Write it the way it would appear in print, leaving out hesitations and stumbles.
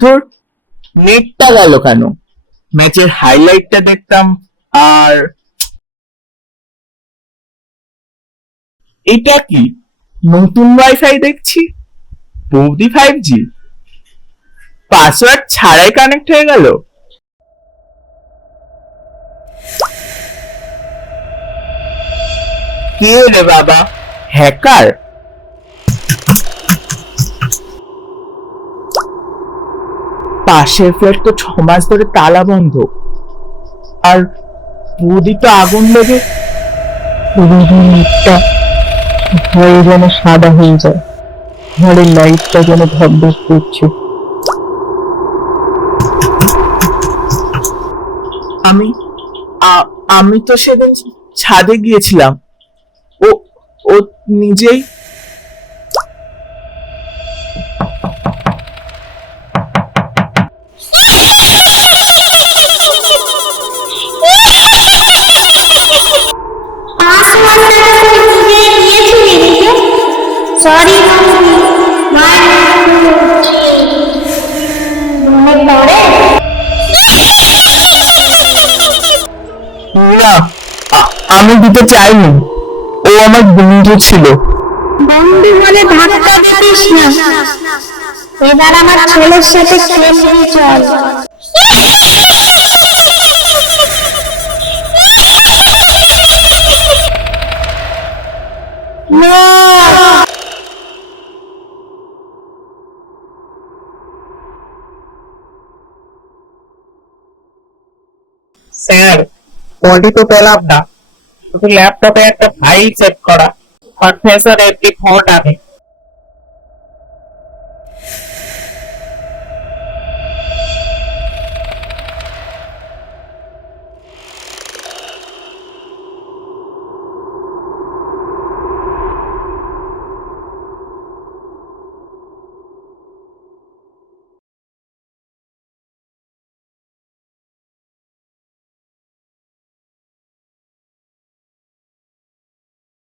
তোর নেটটা গেল কেন? ম্যাচের হাইলাইটটা দেখতাম। আর এটা কি নতুন ওয়াইফাই দেখছি? বৌদি 5G পাসওয়ার্ড ছাড়াই কানেক্ট হয়ে গেল। কে রে বাবা, হ্যাকার? পাশের ফ্ল্যাট তো 6 মাস ধরে তালা বন্ধ, আর বৌদি তো আগুন লেগে মুখটা ভয়ে যেন সাদা হয়ে যায়, ঘরের লাইটটা যেন ধপধপ করছে। আমি আমি তো সেদিন ছাদে গিয়েছিলাম, ও ও নিজেই। সরি মনে পড়ে? না, আমি দিতে চাইনি, ও আমার বন্ধু ছিল। বন্ধু বলে ধাক্কা দিস না, এবার আমার ছেলের সাথে খেলতে চল। স্যার, বডি তো পেলাম না, শুধু ল্যাপটপে একটা ফাইল সেভ করা, কনফেশন এমপি 4 নামে।